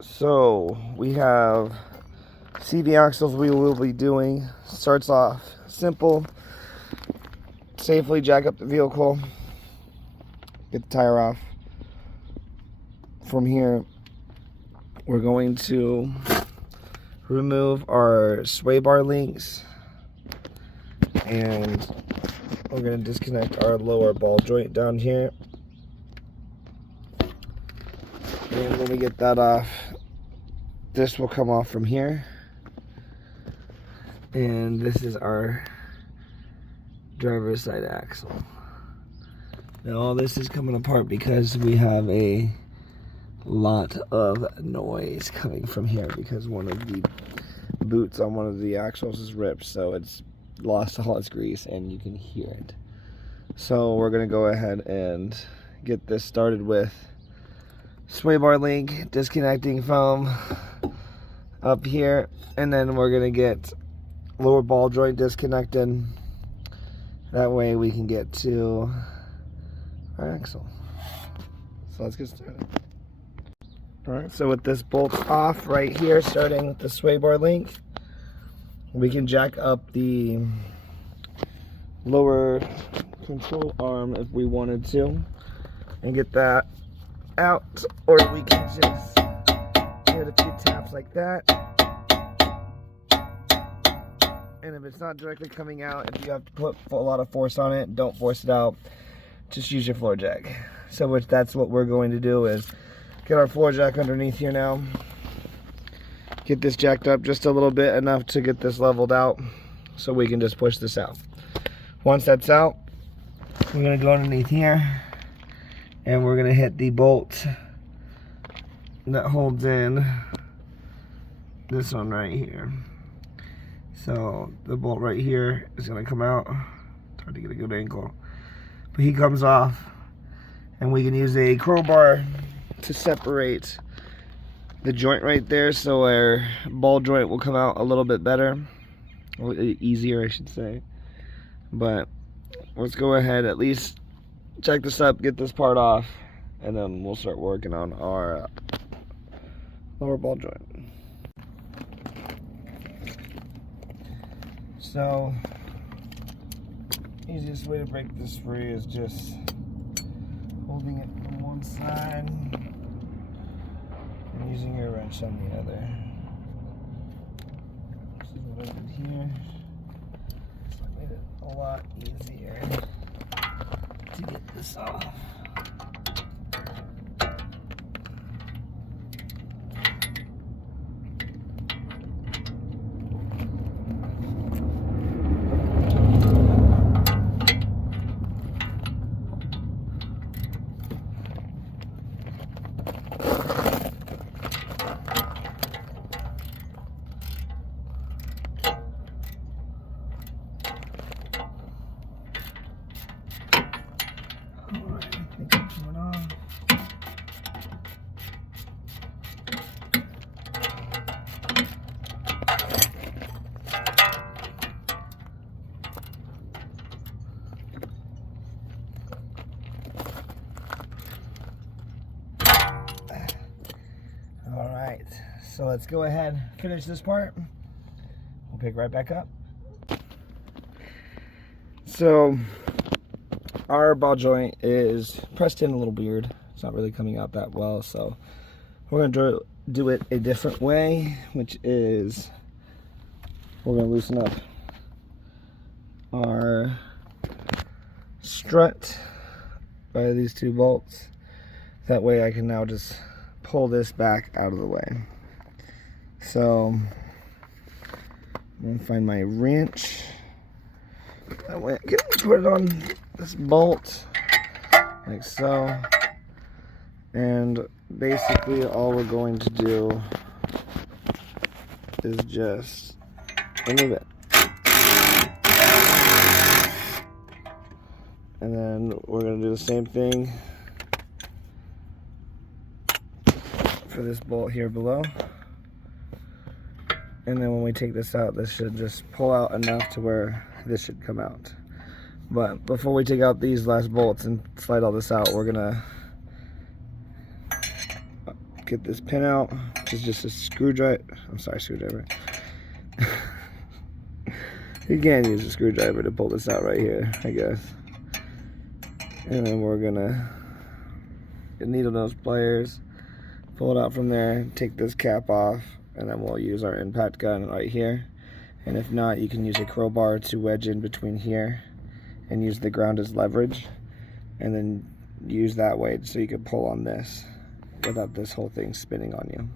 So we have CV axles we will be doing. Starts off simple. Safely jack up the vehicle. Get the tire off. From here, we're going to remove our sway bar links, and we're going to disconnect our lower ball joint down here. And when we get that off, this will come off from here. And this is our driver's side axle. Now all this is coming apart because we have a lot of noise coming from here because one of the boots on one of the axles is ripped, so it's lost all its grease and you can hear it. So we're gonna go ahead and get this started with sway bar link, disconnecting foam up here, and then we're gonna get lower ball joint disconnected. That way we can get to our axle. So let's get started. Alright, so with this bolt off right here, starting with the sway bar link, we can jack up the lower control arm if we wanted to and get that out, or we can just hit a few taps like that. And if it's not directly coming out, if you have to put a lot of force on it, don't force it out. Just use your floor jack. So that's what we're going to do, is get our floor jack underneath here now. Get this jacked up just a little bit, enough to get this leveled out so we can just push this out. Once that's out, we're going to go underneath here and we're going to hit the bolt that holds in this one right here. So the bolt right here is going to come out. It's hard to get a good angle, but he comes off, and we can use a crowbar to separate the joint right there, so our ball joint will come out a little bit better, or easier I should say. But let's go ahead, at least check this up, get this part off, and then we'll start working on our lower ball joint. So easiest way to break this free is just holding it from one side and using your wrench on the other. This is what I did here. So it made it a lot easier to get this off. Alright, so let's go ahead and finish this part. We'll pick right back up. So our ball joint is pressed in a little weird. It's not really coming out that well, so we're going to do it a different way, which is we're going to loosen up our strut by these two bolts. That way I can now just pull this back out of the way. So I'm going to find my wrench. That way I can put it on this bolt like so. And basically all we're going to do is just remove it. And then we're going to do the same thing for this bolt here below. And then when we take this out, this should just pull out enough to where this should come out. But before we take out these last bolts and slide all this out, we're gonna get this pin out, which is just a screwdriver. I'm sorry, screwdriver. You can use a screwdriver to pull this out right here, I guess. And then we're gonna get needle nose pliers, pull it out from there, take this cap off, and then we'll use our impact gun right here. And if not, you can use a crowbar to wedge in between here and use the ground as leverage, and then use that way so you can pull on this without this whole thing spinning on you.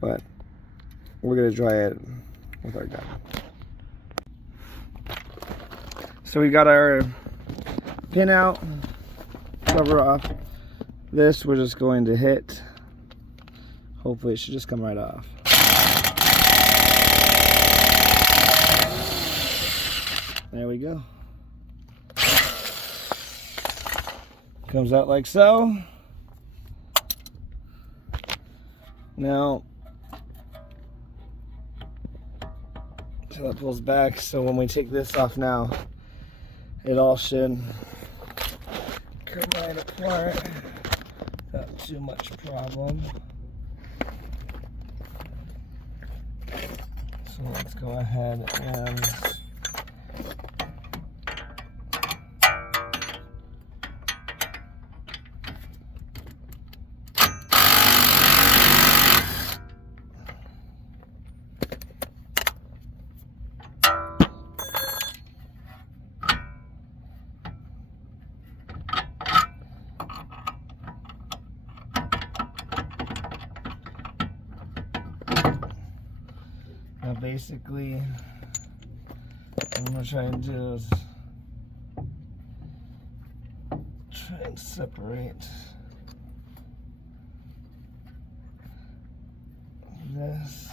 But we're gonna try it with our gun. So we got our pin out, cover off. This we're just going to hit. Hopefully it should just come right off. There we go. Comes out like so. Now, so that pulls back. So when we take this off now, it all should come right apart without too much problem. So let's go ahead and now basically what I'm going to try and do is try and separate this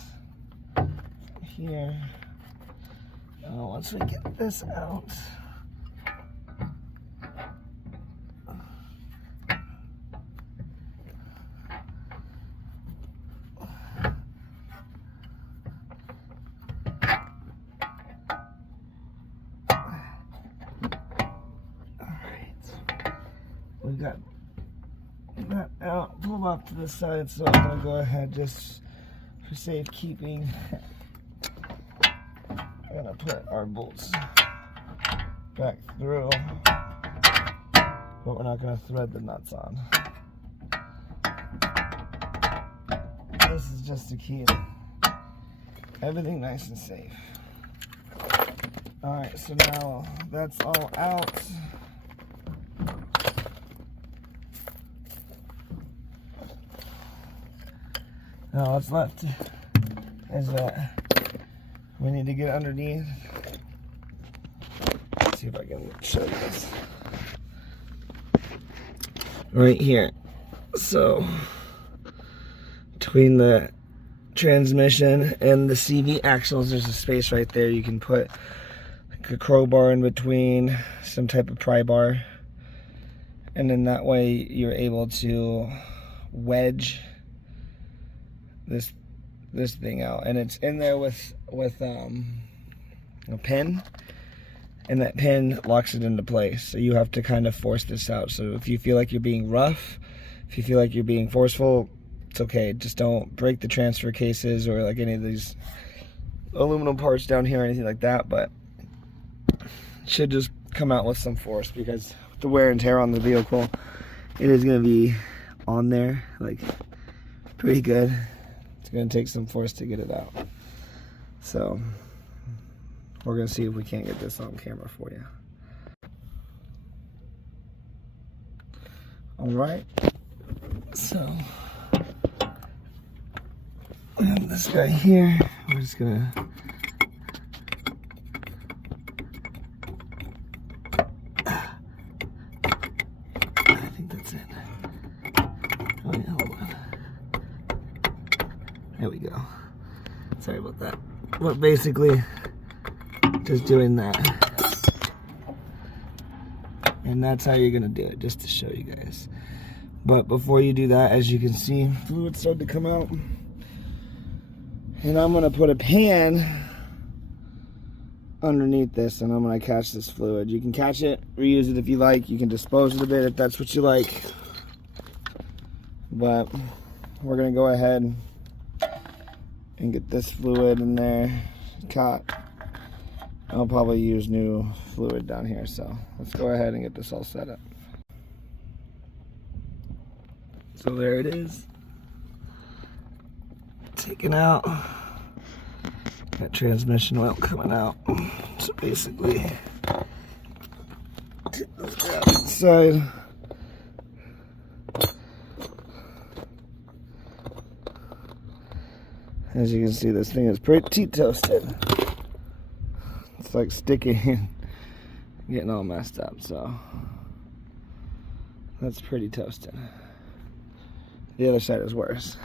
here. Now once we get this out, we got that out, pull off to the side, so I'm going to go ahead just for safekeeping. I'm going to put our bolts back through, but we're not going to thread the nuts on. This is just to keep everything nice and safe. Alright, so now that's all out. Now what's left is that we need to get underneath. Let's see if I can show you this. Right here. So between the transmission and the CV axles, there's a space right there. You can put like a crowbar in between, some type of pry bar, and then that way you're able to wedge this thing out, and it's in there with a pin, and that pin locks it into place. So you have to kind of force this out. So if you feel like you're being rough, if you feel like you're being forceful, it's okay. Just don't break the transfer cases or like any of these aluminum parts down here or anything like that, but it should just come out with some force, because the wear and tear on the vehicle, it is going to be on there like pretty good. It's going to take some force to get it out. So we're going to see if we can't get this on camera for you. Alright, so we have this guy here. We're just going to there we go. Sorry about that. But basically, just doing that. And that's how you're going to do it, just to show you guys. But before you do that, as you can see, fluid started to come out. And I'm going to put a pan underneath this, and I'm going to catch this fluid. You can catch it, reuse it if you like. You can dispose of it if that's what you like. But we're gonna go ahead and get this fluid in there caught. I'll probably use new fluid down here, so let's go ahead and get this all set up. So there it is, taken out. That transmission oil coming out. So basically, let's grab it inside. As you can see, this thing is pretty toasted. It's like sticking and getting all messed up, so that's pretty toasted. The other side is worse.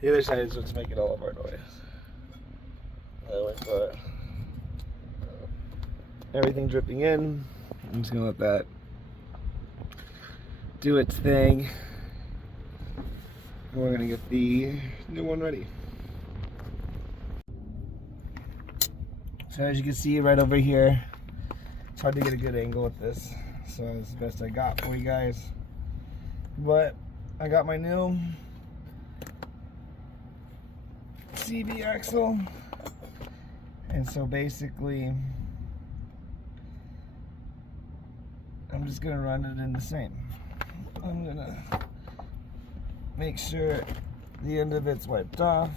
The other side is what's making all of our noise. We put everything dripping in. I'm just gonna let that do its thing. And we're gonna get the new one ready. So as you can see right over here, it's hard to get a good angle with this, so it's the best I got for you guys. But I got my new CV axle, and so basically I'm just gonna run it in the same. I'm gonna make sure the end of it's wiped off.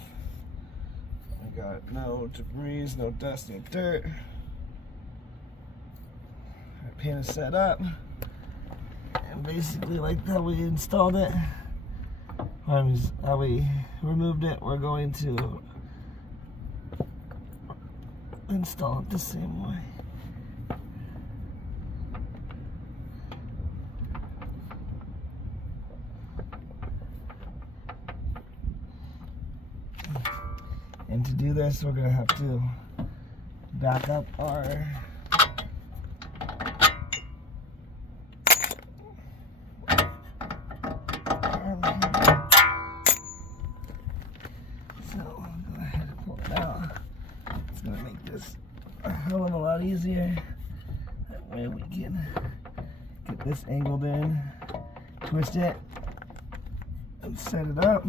I got no debris, no dust, no dirt. Our pin is set up, and basically like how we installed it, how we removed it, we're going to install it the same way. And to do this, we're going to have to back up our arm here. So I'll go ahead and pull it out. It's going to make this a hell of a lot easier. That way we can get this angled in, twist it, and set it up.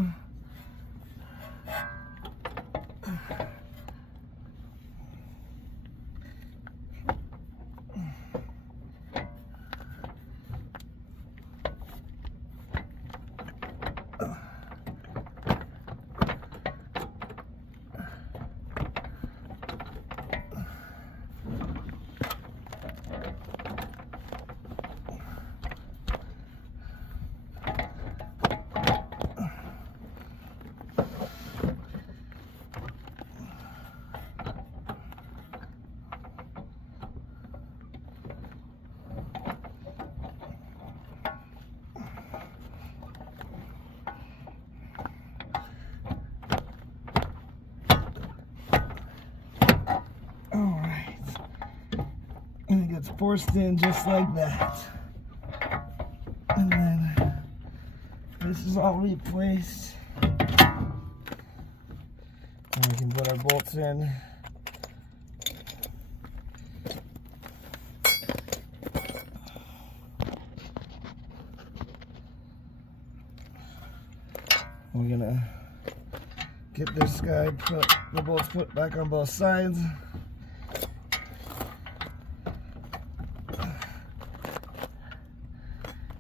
And it gets forced in just like that. And then this is all replaced. And we can put our bolts in. We're gonna get this guy, put the bolts put back on both sides.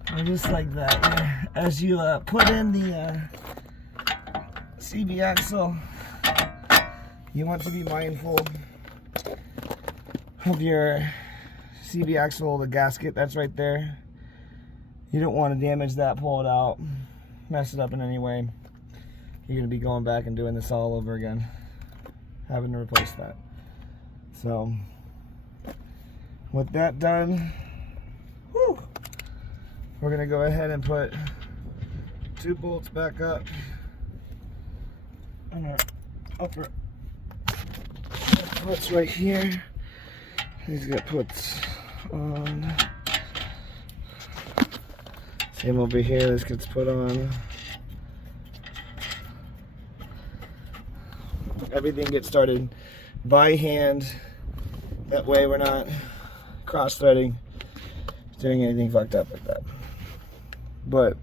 And just like that, as you put in the CV axle, you want to be mindful of your CV axle, the gasket that's right there. You don't want to damage that, pull it out, mess it up in any way. You're going to be going back and doing this all over again, having to replace that. So, with that done, whew, we're going to go ahead and put 2 bolts back up on our upper puts right here. These get puts on. Same over here, this gets put on. Everything gets started by hand. That way we're not cross-threading, doing anything fucked up like that. But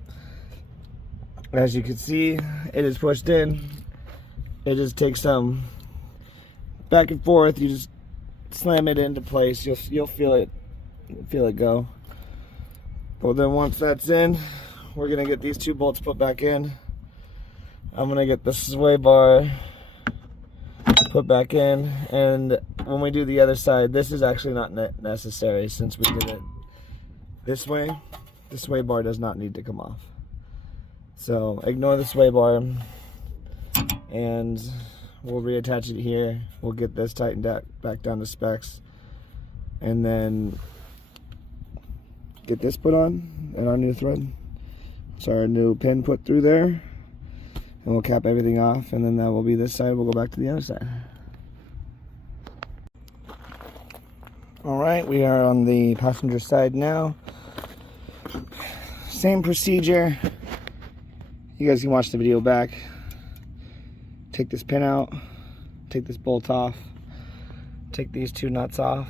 As you can see, it is pushed in. It just takes some back and forth. You just slam it into place. You'll feel it go. But then once that's in, we're gonna get these 2 bolts put back in. I'm gonna get the sway bar put back in, and when we do the other side, this is actually not necessary since we did it this way. The sway bar does not need to come off. So ignore the sway bar, and we'll reattach it here. We'll get this tightened back down to specs, and then get this put on and our new thread. So our new pin put through there, and we'll cap everything off, and then that will be this side. We'll go back to the other side. All right, we are on the passenger side now. Same procedure. You guys can watch the video back. Take this pin out, take this bolt off, take these 2 nuts off.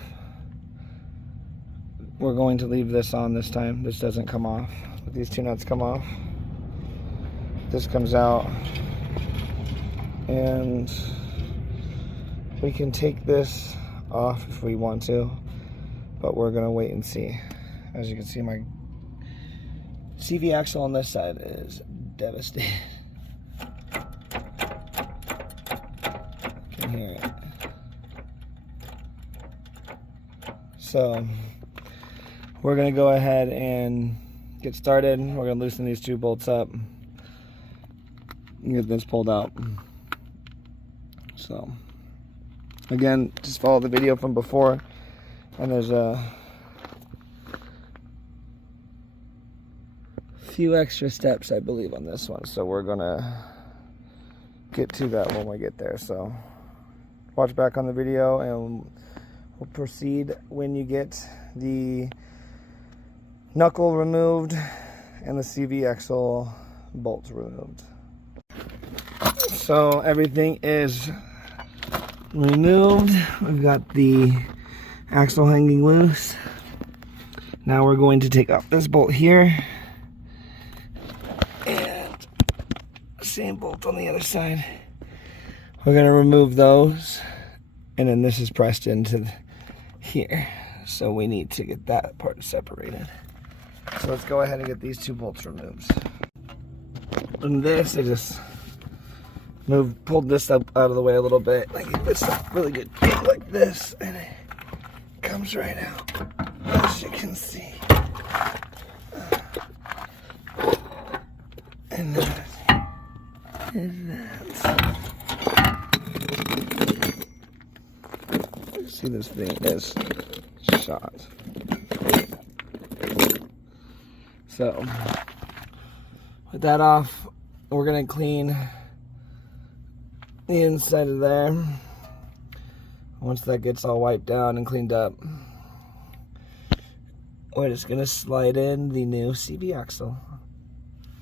We're going to leave this on this time. This doesn't come off. But these 2 nuts come off. This comes out. And we can take this off if we want to, but we're gonna wait and see. As you can see, my CV axle on this side is devastated. You can hear it. So we're gonna go ahead and get started. We're gonna loosen these 2 bolts up and get this pulled out. So again, just follow the video from before, and there's a few extra steps, I believe, on this one. So we're gonna get to that when we get there. So watch back on the video, and we'll proceed when you get the knuckle removed and the CV axle bolts removed. So everything is removed. We've got the axle hanging loose. Now we're going to take off this bolt here, and same bolt on the other side. We're going to remove those, and then this is pressed into here, so we need to get that part separated. So let's go ahead and get these 2 bolts removed. And this, I just pulled this up out of the way a little bit. Like, it's a really good fit like this, and it comes right out, as you can see. And that is that. You see, this thing is shot. So with that off, we're gonna clean the inside of there. Once that gets all wiped down and cleaned up, we're just gonna slide in the new CV axle.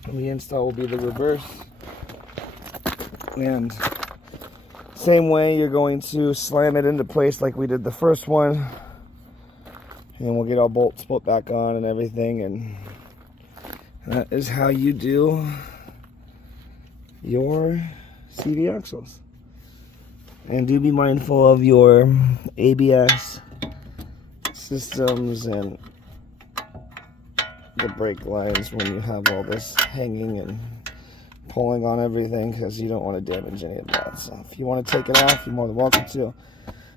And the install will be the reverse. And same way, you're going to slam it into place like we did the first one. And then we'll get our bolts put back on and everything, and that is how you do your CV axles. And do be mindful of your ABS systems and the brake lines when you have all this hanging and pulling on everything, because you don't want to damage any of that. So if you want to take it off, you're more than welcome to.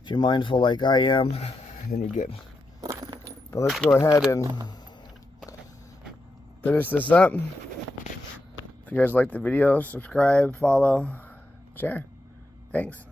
If you're mindful like I am, then you're good. But let's go ahead and finish this up. If you guys like the video, subscribe, follow, share. Thanks.